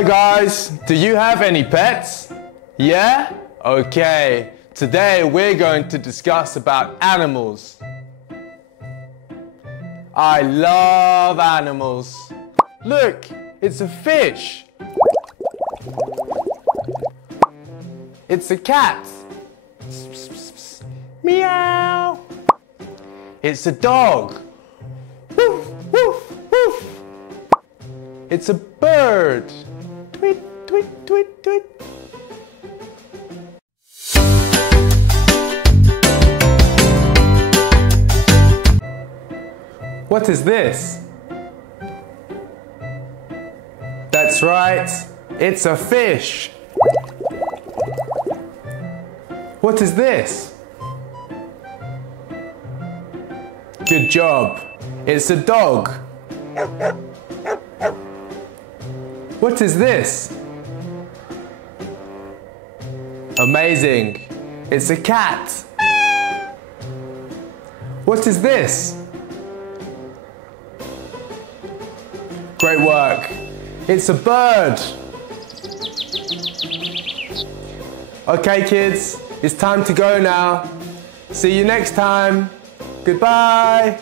Hi guys, do you have any pets? Yeah? Okay, today we're going to discuss about animals. I love animals. Look, it's a fish. It's a cat. Meow. It's a dog. Woof, woof, woof. It's a bird. Tweet, tweet, tweet, tweet. What is this? That's right, it's a fish. What is this? Good job, it's a dog. What is this? Amazing, it's a cat. What is this? Great work. It's a bird. Okay kids, it's time to go now. See you next time. Goodbye.